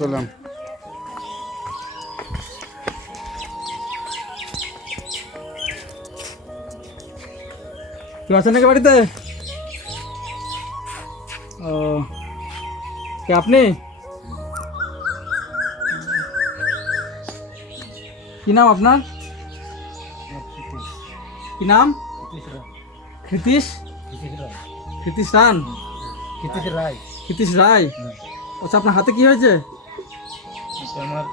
করলাম। কেউ আছেন নাকি বাড়িতে? ও কে আপনি? কি নাম আপনার? কি নাম? ক্ষিতীশ। ক্ষিতীশ রান ক্ষিতিশ রায়। ক্ষিতীশ রায়। আচ্ছা আপনার হাতে কি হয়েছে? আমার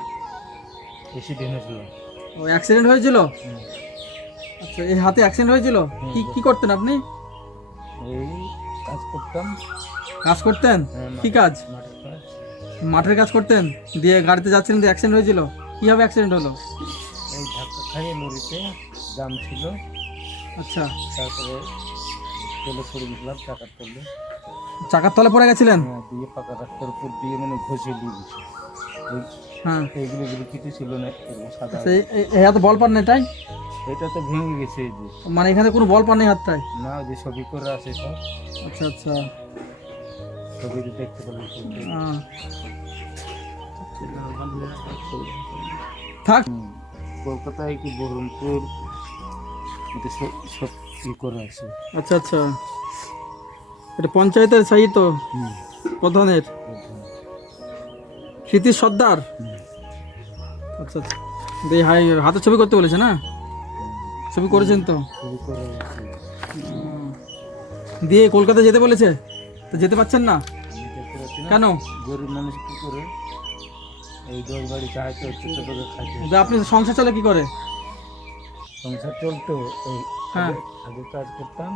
দিন হয়েছিল ও অ্যাক্সিডেন্ট হয়েছিল? আচ্ছা এই হাতে অ্যাক্সিডেন্ট হয়েছিল? কি কি করতেন আপনি? এই কাজ করতাম। কাজ করতেন? হ্যাঁ, কি কাজ? মাঠের কাজ। করতেন? দিয়ে গাড়িতে যাচ্ছিলেন দিয়ে অ্যাক্সিডেন্ট হয়েছিল? কীভাবে অ্যাক্সিডেন্ট হলো? এই ধাক্কা খাইয়ে লরিতে জাম ছিল। আচ্ছা। তারপরে তেলে পড়ে গেছিলাম টাকার তেলে। চাকার তলে পড়ে গেছিলেন? হ্যাঁ, দিয়ে পাকা রাস্তার উপর দিয়ে মানে ঘষে দিয়ে গেছে। হ্যাঁ। এইগুলো গুলো কিছু ছিল না সাদা আচ্ছা এই হাতে বল পান না এটাই এটা তো ভেঙে গেছে এই যে। মানে এখানে কোনো বল পান নেই হাতটায় না যে ছবি করে আছে সব। আচ্ছা আচ্ছা। ছবিতে দেখতে পেলাম আহ। থাক। কলকাতায় কি বহরমপুর এটা সব সব ই করে আছে। আচ্ছা আচ্ছা। এটা পঞ্চায়েতের সাই তো? প্রধানের? ক্ষিতীশ সর্দার আচ্ছা আচ্ছা। দিয়ে হাই হাতে ছবি করতে বলেছে না? ছবি করেছেন তো? দিয়ে কলকাতা যেতে বলেছে? তো যেতে পারছেন না? কেন? গরিব মানুষ কি করে? এই দশ বাড়ি চাইতে হচ্ছে খাইতে আপনি সংসার চলে কি করে? সংসার চলতো এই হ্যাঁ। আগে- কাজ করতাম।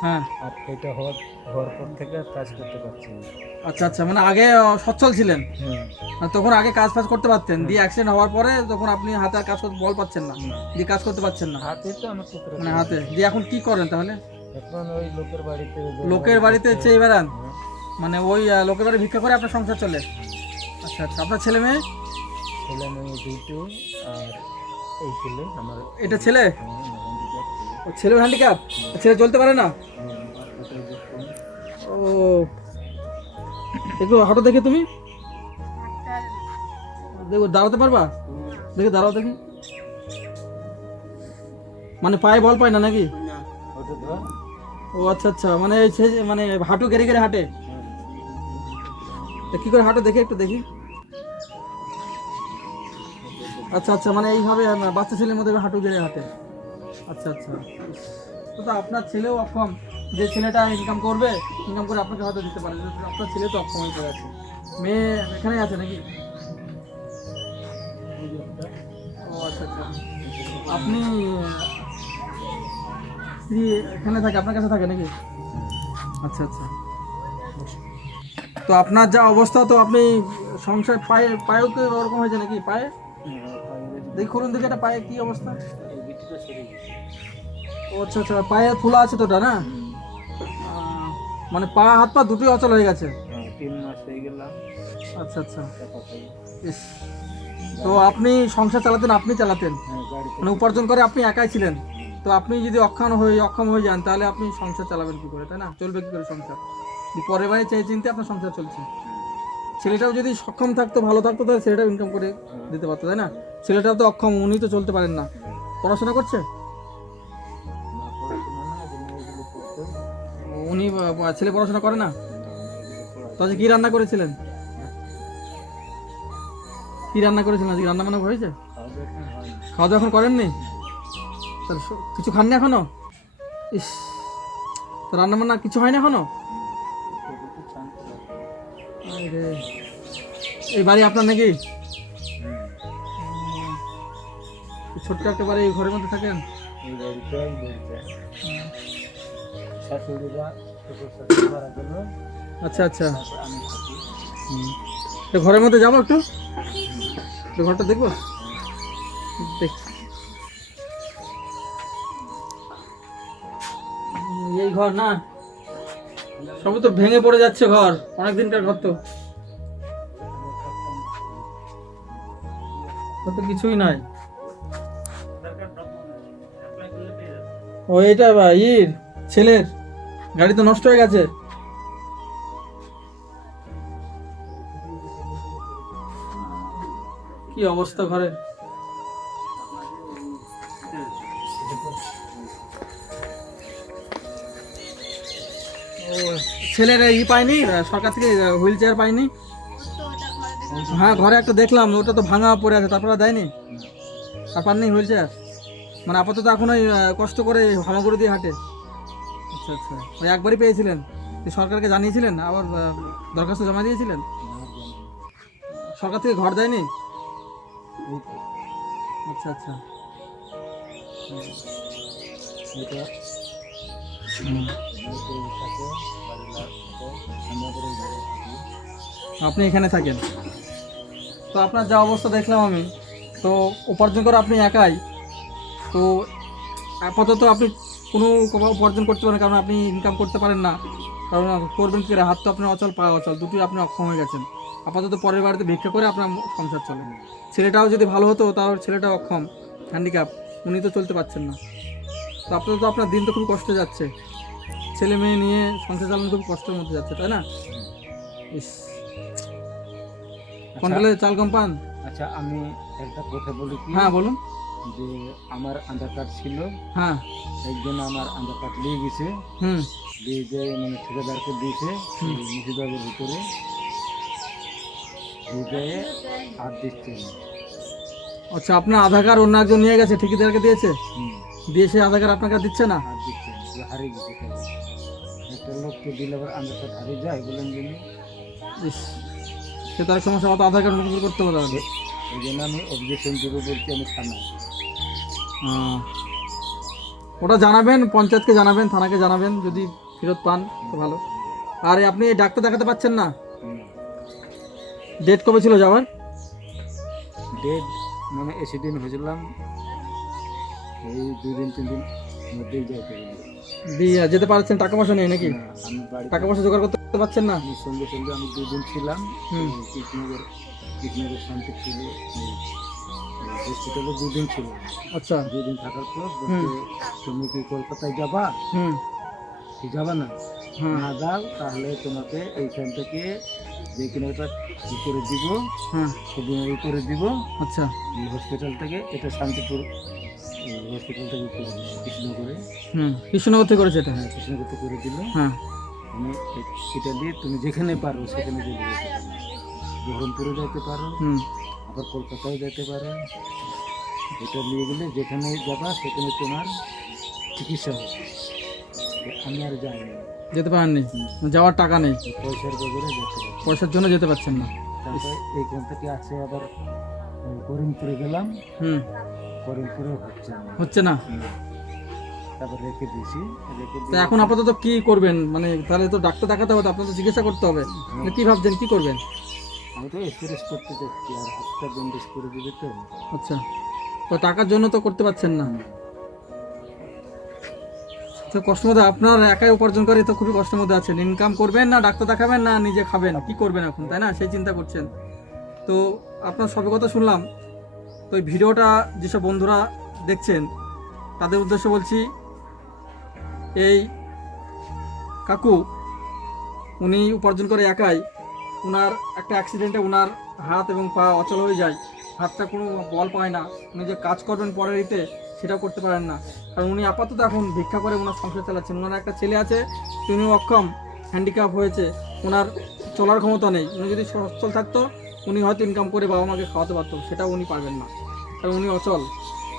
হ্যাঁ। আর এটা হওয়ার হওয়ার পর থেকে কাজ করতে পারছি না। আচ্ছা আচ্ছা মানে আগে সচ্ছল ছিলেন? হ্যাঁ। তখন আগে কাজ ফাজ করতে পারতেন দিয়ে অ্যাক্সিডেন্ট হওয়ার পরে তখন আপনি হাতে কাজ করতে বল পাচ্ছেন না দিয়ে কাজ করতে পারছেন না। হাতে তো আমার মানে হাতে। দিয়ে এখন কি করেন তাহলে? এখন ওই লোকের বাড়িতে লোকের বাড়িতে চেয়ে বেড়ান? হ্যাঁ। মানে ওই লোকের বাড়ি ভিক্ষা করে আপনার সংসার চলে? আচ্ছা আচ্ছা আপনার ছেলে মেয়ে? ছেলে মেয়ে দুটো আর এই ছেলে আমার এটা ছেলে? হ্যাঁ, ছেলে। ও ছেলে হ্যান্ডিক্যাপ ছেলে চলতে পারে না? হ্যাঁ। ও একটু হাঁটো দেখে তুমি? দেখো দাঁড়াতে পারবা? দেখে দাঁড়াও দেখি। মানে পায়ে বল পায় না নাকি? ও আচ্ছা আচ্ছা। মানে সে- মানে হাঁটু গেড়ে গেড়ে হাঁটে? তা কি করে হাঁটো দেখি একটু দেখি। আচ্ছা আচ্ছা। মানে এইভাবে বাচ্চা ছেলের মধ্যে হাঁটু গেড়ে হাঁটে। আচ্ছা আচ্ছা। তো তো আপনার ছেলেও অক্ষম যে ছেলেটা ইনকাম করবে ইনকাম করে আপনাকে হয়তো দিতে পারে। আপনার ছেলে তো অক্ষম হয়ে আছে। মেয়ে এখানেই আছে নাকি। ও আচ্ছা আচ্ছা। আপনি স্ত্রী এখানে থাকে আপনার কাছে থাকে নাকি? আচ্ছা আচ্ছা। তো আপনার যা অবস্থা তো আপনি সংসার পায়ে পায়েও কি ওরকম হয়েছে নাকি? পায়ে? পায়ের দেখি এটা পায়ে কি অবস্থা। ও আচ্ছা আচ্ছা পায়ে ফুলা আছে তো ওটা না? মানে পা হাত পা দুটোই অচল হয়ে গেছে? হ্যাঁ, তিন মাস হয়ে গেলাম আচ্ছা আচ্ছা। ইস। তো আপনি সংসার চালাতেন আপনি চালাতেন? হ্যাঁ, মানে উপার্জন করে আপনি একাই ছিলেন? তো আপনি যদি অক্ষম হয়ে অক্ষম হয়ে যান তাহলে আপনি সংসার চালাবেন কি করে তাই না? চলবে কি করে সংসার? পরের বারে চেয়ে চিনতে আপনার সংসার চলছে। ছেলেটাও যদি সক্ষম থাকতো ভালো থাকতো তাহলে ছেলেটাও ইনকাম করে দিতে পারতো তাই না? ছেলেটাও তো অক্ষম উনি তো চলতে পারেন না। পড়াশোনা করছে? উনি ছেলে পড়াশোনা করে না? তাহলে কি রান্না করেছিলেন? কি রান্না করেছিলেন? আজকে রান্না বান্না হয়েছে? খাওয়া দাওয়া এখন করেননি? স- কিছু খাননি এখনও? ইস, তো রান্না বান্না কিছু হয় না এখনও এই বাড়ি আপনার নাকি? ছোট্ট একটা বাড়ি ঘরের মধ্যে থাকেন? আচ্ছা আচ্ছা। তো ঘরের মধ্যে যাব একটু? ঘরটা দেখব? দেখ। এই ঘর না। সবই তো ভেঙে পড়ে যাচ্ছে ঘর। অনেক দিনকার ঘর তো। তো কিছুই নাই। ও, এটা ইর? ছেলের? গাড়ি তো নষ্ট হয়ে গেছে। কি অবস্থা ঘরে? ছেলের ই পায়নি? সরকার থেকে হুইল চেয়ার পায়নি? হ্যাঁ ঘরে একটা দেখলাম, ওটা তো ভাঙা পড়ে আছে, তারপরে দেয়নি। আর পাননি হুইল চেয়ার। মানে আপাতত এখন ওই কষ্ট করে হামাগুড়ি দিয়ে হাঁটে। আচ্ছা আচ্ছা। ওই একবারই পেয়েছিলেন? সরকারকে জানিয়েছিলেন, আবার দরখাস্ত জমা দিয়েছিলেন? সরকার থেকে ঘর দেয়নি? আচ্ছা আচ্ছা। আপনি এখানে থাকেন। তো আপনার যা অবস্থা দেখলাম আমি, তো উপার্জন করে আপনি একাই, তো আপাতত আপনি কোনো কোনো উপার্জন করতে পারেন কারণ আপনি ইনকাম করতে পারেন না। কারণ করবেন কি হাত তো আপনার অচল পা অচল দুটোই আপনি অক্ষম হয়ে গেছেন। আপাতত পরের বাড়িতে ভিক্ষা করে আপনার সংসার চলে। ছেলেটাও যদি ভালো হতো তাও ছেলেটাও অক্ষম হ্যান্ডিক্যাপ উনি তো চলতে পারছেন না। তো আপাতত আপনার দিন তো খুব কষ্ট যাচ্ছে। ছেলে মেয়ে নিয়ে সংসার চালানো খুব কষ্টের মধ্যে যাচ্ছে তাই না? ইস। কন্ট্রোলে চাল কম পান? আচ্ছা আমি একটা কথা বলি হ্যাঁ বলুন। যে আমার আধার কার্ড ছিল হ্যাঁ। একজন আমার আধার কার্ড নিয়ে গেছে। হুম। দিয়ে যে মানে ঠিকাদারকে দিয়েছে। মুর্শিদাবাদের ভিতরে। দিয়ে আর দিচ্ছে আচ্ছা আপনার আধার কার্ড অন্য একজন নিয়ে গেছে ঠিকাদারকে দিয়েছে? দিয়ে সে আধার কার্ড আপনাকে দিচ্ছে না? আর দিচ্ছে না, হারিয়ে গেছে। একটা লোককে দিলে আবার আধার কার্ড হারিয়ে যায় বলেন যিনি সে তার সমস্যা আধার কার্ড নতুন করতে হবে তাহলে। এই জন্য আমি অবজেকশন দেবো বলছি আমি থানায়। ওটা জানাবেন পঞ্চায়েতকে জানাবেন থানাকে জানাবেন যদি ফেরত পান তো ভালো। আর আপনি ডাক্তার দেখাতে পাচ্ছেন না? ডেট কবে ছিল যাওয়ার? ডেট মানে এসে দিন হয়েছিলাম। এই দুই দিন তিন দিন মধ্যেই যাইতে হবে দিয়ে যেতে পারছেন টাকা পয়সা নেই নাকি? টাকা পয়সা জোগাড় করতে পারছেন না? আমি সঙ্গে সঙ্গে আমি দুই দিন ছিলাম কৃষ্ণনগর কৃষ্ণনগর শান্তি ছিল। হসপিটালে দুদিন ছিল। আচ্ছা। দুই দিন থাকার পর। তুমি কি কলকাতায় যাবা? হুম। যাবা না? না যাও তাহলে তোমাকে এইখান থেকে যে কোনো একটা ই করে দিব হ্যাঁ ই করে দিব। আচ্ছা। হসপিটাল থেকে এটা শান্তিপুর হসপিটাল থেকে করে দিল কৃষ্ণনগরে। হুম। কৃষ্ণনগর থেকে করেছে এটা? হ্যাঁ কৃষ্ণনগরতে করে দিল। হ্যাঁ। তুমি এটা দিয়ে তুমি যেখানে পারো সেখানে যেতে পারো। বহরমপুরে যেতে পারো। হুম। আবার কলকাতায় যেতে পারে। এটা নিয়ে গেলে যেখানে যাবা সেখানে তোমার চিকিৎসা হবে। আমি আর যাই না। যেতে পারেননি? যাওয়ার টাকা নেই? পয়সার বাজারে যেতে পয়সার জন্য যেতে পারছেন না? তারপরে এইখান থেকে আসে আবার করিমপুরে গেলাম। হুম। করিমপুরে হচ্ছে না। হচ্ছে না। তারপর রেখে দিয়েছি। রেখে এখন আপাতত কি করবেন? মানে তাহলে তো ডাক্তার দেখাতে হবে তো আপনার তো চিকিৎসা করতে হবে। মানে কি ভাবছেন? কি করবেন? আচ্ছা। তো টাকার জন্য তো করতে পারছেন না। তো আপনার একাই উপার্জন করে তো খুবই কষ্টের মধ্যে আছেন। ইনকাম করবেন না, ডাক্তার দেখাবেন না, নিজে খাবেন। কি করবেন এখন, তাই না? সেই চিন্তা করছেন। তো আপনার সব কথা শুনলাম। তো এই ভিডিওটা যেসব বন্ধুরা দেখছেন, তাদের উদ্দেশ্য বলছি, এই কাকু, উনি উপার্জন করে একাই ওনার একটা অ্যাক্সিডেন্টে ওনার হাত এবং পা অচল হয়ে যায়। হাতটা কোনো বল পায় না। উনি যে কাজ করবেন পরের ইতে, সেটাও করতে পারেন না। কারণ উনি আপাতত এখন ভিক্ষা করে ওনার সংসার চালাচ্ছেন। ওনার একটা ছেলে আছে তিনি অক্ষম হ্যান্ডিক্যাপ হয়েছে। ওনার চলার ক্ষমতা নেই। উনি যদি সচ্ছল থাকতো, উনি হয়তো ইনকাম করে বাবা মাকে খাওয়াতে পারতো। সেটাও উনি পারবেন না। কারণ উনি অচল।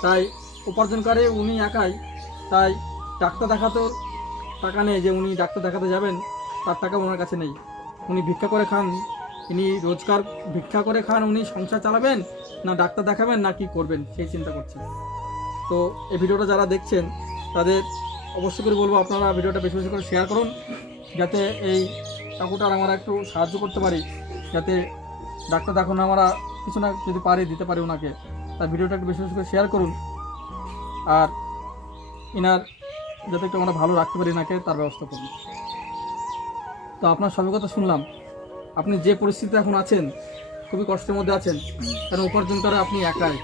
তাই উপার্জন করে উনি একাই। তাই ডাক্তার দেখাতেও টাকা নেই যে উনি ডাক্তার দেখাতে যাবেন। তার টাকা ওনার কাছে নেই। উনি ভিক্ষা করে খান, ইনি রোজগার ভিক্ষা করে খান, উনি সংসার চালাবেন, না ডাক্তার দেখাবেন, না কি করবেন, সেই চিন্তা করছেন। তো এই ভিডিওটা যারা দেখছেন, তাদের অবশ্যই করে বলব, আপনারা ভিডিওটা বেশি বেশি করে শেয়ার করুন, যাতে এই কাকুটার আমরা একটু সাহায্য করতে পারি, যাতে ডাক্তার দেখানো আমরা কিছু না যদি পারি, দিতে পারি ওনাকে। তার ভিডিওটা একটু বেশি বেশি করে শেয়ার করুন। আর ইনার যাতে একটু আমরা ভালো রাখতে পারি এনাকে তার ব্যবস্থা করুন। তো আপনার সবই কথা শুনলাম। আপনি যে পরিস্থিতিতে এখন আছেন, খুবই কষ্টের মধ্যে আছেন, কারণ উপার্জন করে আপনি একাই।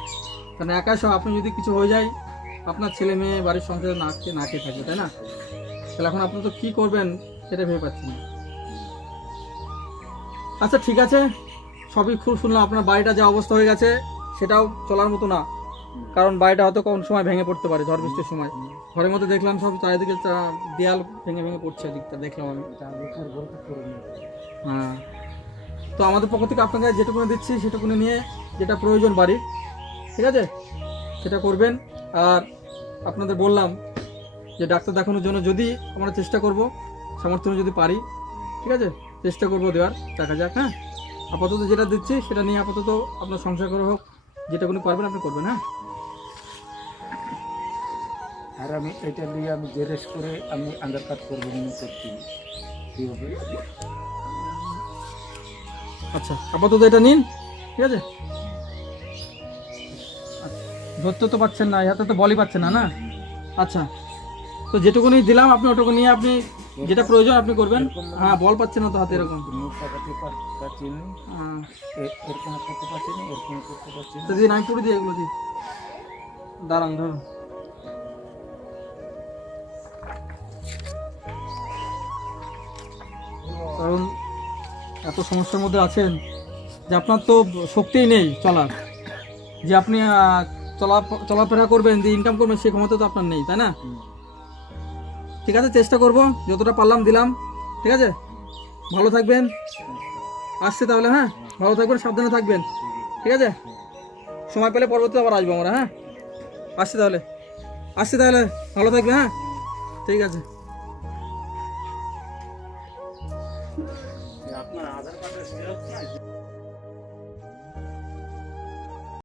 কারণ একাই সব আপনি যদি কিছু হয়ে যায়, আপনার ছেলে মেয়ে বাড়ির সংসারে না খেয়ে না খেয়ে থাকবে তাই না? তাহলে এখন আপনি তো কী করবেন সেটা ভেবে পাচ্ছি না। আচ্ছা ঠিক আছে। সবই খুব শুনলাম, আপনার বাড়িটা যে অবস্থা হয়ে গেছে, সেটাও চলার মতো না। কারণ বাড়িটা হয়তো কোন সময় ভেঙে পড়তে পারে, ঝড় বৃষ্টির সময়। ঘরের মধ্যে দেখলাম সব চারিদিকে দেয়াল ভেঙে ভেঙে পড়ছে, এদিকটা দেখলাম আমি। হ্যাঁ। তো আমাদের পক্ষ থেকে আপনাকে যেটুকু দিচ্ছি সেটুকু নিয়ে যেটা প্রয়োজন বাড়ির, ঠিক আছে? সেটা করবেন। আর আপনাদের বললাম যে ডাক্তার দেখানোর জন্য যদি আমরা চেষ্টা করব, সামর্থ্য যদি পারি, ঠিক আছে? চেষ্টা করব দেওয়ার, দেখা যাক হ্যাঁ? আপাতত যেটা দিচ্ছি সেটা নিয়ে আপাতত আপনার সংসার করা হোক যেটা কোনো পারবেন আপনি করবেন হ্যাঁ? আর আমি এটা নিয়ে আমি জেরেস করে আমি আধার কার্ড করব মনে করছি। কী হবে আচ্ছা আপাতত এটা নিন ঠিক আছে? ধরতে তো পাচ্ছেন না এই হাতে তো বলই পাচ্ছেন না না? আচ্ছা তো যেটুকুনি দিলাম আপনি ওটুকু নিয়ে আপনি যেটা প্রয়োজন আপনি করবেন। হ্যাঁ বল পাচ্ছেন না তো হাতে এরকম। হ্যাঁ। করতে পারছি না এরকম করতে পারছি না। দিন আমি পুরো দিয়ে এগুলো দিই দাঁড়ান ধরুন। কারণ এত সমস্যার মধ্যে আছেন যে আপনার তো শক্তিই নেই চলার। যে আপনি চলা চলাফেরা করবেন যে ইনকাম করবেন সেই ক্ষমতা তো আপনার নেই তাই না? ঠিক আছে চেষ্টা করব যতটা পারলাম দিলাম ঠিক আছে? ভালো থাকবেন। আসছে তাহলে হ্যাঁ? ভালো থাকবেন সাবধানে থাকবেন ঠিক আছে? সময় পেলে পরবর্তী আবার আসব আমরা হ্যাঁ? আসছি তাহলে আসছি তাহলে ভালো থাকবে হ্যাঁ? ঠিক আছে।